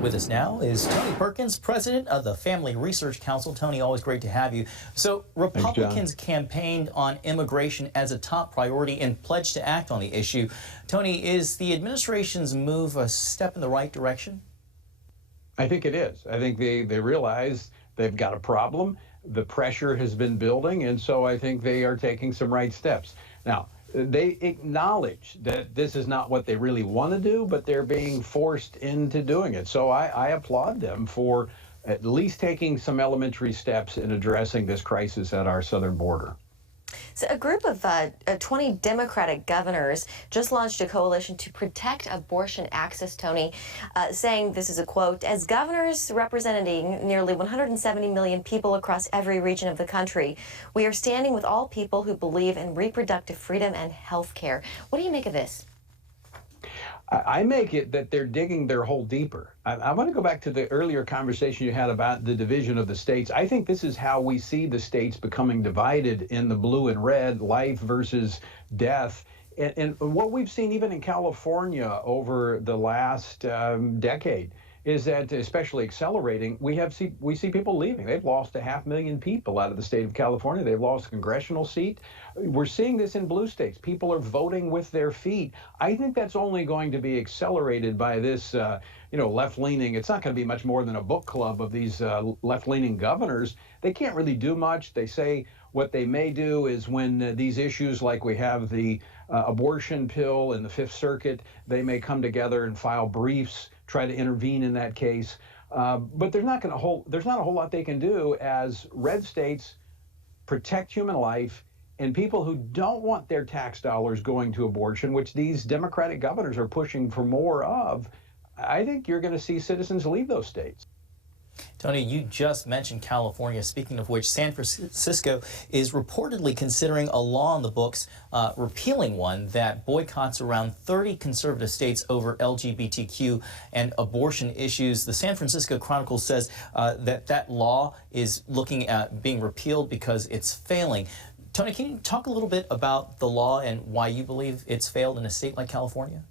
With us now is Tony Perkins, president of the Family Research Council. Tony, always great to have you. So Republicans campaigned on immigration as a top priority and pledged to act on the issue. Tony, is the administration's move a step in the right direction? I think it is. I think they realize they've got a problem. The pressure has been building, and so I think they are taking some right steps. Now, they acknowledge that this is not what they really want to do, but they're being forced into doing it. So I applaud them for at least taking some elementary steps in addressing this crisis at our southern border. So a group of 20 Democratic governors just launched a coalition to protect abortion access, Tony, saying, this is a quote, "As governors representing nearly 170 million people across every region of the country, we are standing with all people who believe in reproductive freedom and health care." What do you make of this? I make it that they're digging their hole deeper. I want to go back to the earlier conversation you had about the division of the states. I think this is how we see the states becoming divided in the blue and red, life versus death. And what we've seen even in California over the last decade is that, especially accelerating, we see people leaving. They've lost 500,000 people out of the state of California. They've lost a congressional seat. We're seeing this in blue states. People are voting with their feet. I think that's only going to be accelerated by this, left-leaning. It's not going to be much more than a book club of these left-leaning governors. They can't really do much. They say what they may do is when these issues, like we have the abortion pill in the Fifth Circuit, they may come together and file briefs, try to intervene in that case. But there's not a whole lot they can do as red states protect human life and people who don't want their tax dollars going to abortion, which these Democratic governors are pushing for more of. I think you're going to see citizens leave those states. Tony, you just mentioned California. Speaking of which, San Francisco is reportedly considering a law in the books, repealing one that boycotts around 30 conservative states over LGBTQ and abortion issues. The San Francisco Chronicle says that law is looking at being repealed because it's failing. Tony, can you talk a little bit about the law and why you believe it's failed in a state like California?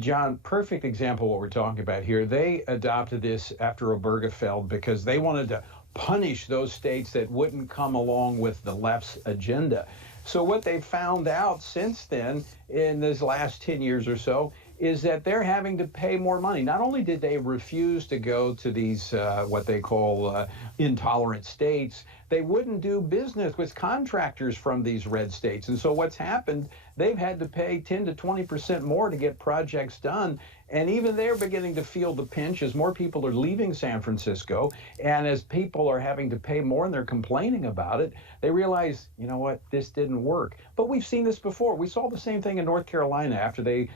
John, perfect example of what we're talking about here. They adopted this after Obergefell because they wanted to punish those states that wouldn't come along with the left's agenda. So what they found out since then, in this last 10 years or so, is that they're having to pay more money. Not only did they refuse to go to these, what they call intolerant states, they wouldn't do business with contractors from these red states. And so what's happened, they've had to pay 10 to 20% more to get projects done. And even they're beginning to feel the pinch as more people are leaving San Francisco. And as people are having to pay more and they're complaining about it, they realize, you know what, this didn't work. But we've seen this before. We saw the same thing in North Carolina after they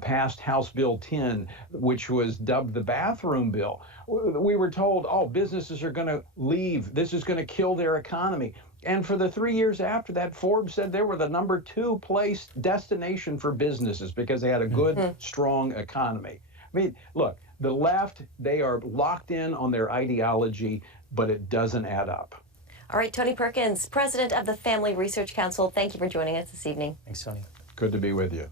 passed House Bill 10, which was dubbed the bathroom bill. We were told, oh, businesses are going to leave. This is going to kill their economy. And for the 3 years after that, Forbes said they were the #2 place destination for businesses because they had a good, strong economy. I mean, look, the left, they are locked in on their ideology, but it doesn't add up. All right, Tony Perkins, president of the Family Research Council, thank you for joining us this evening. Thanks, Tony. Good to be with you.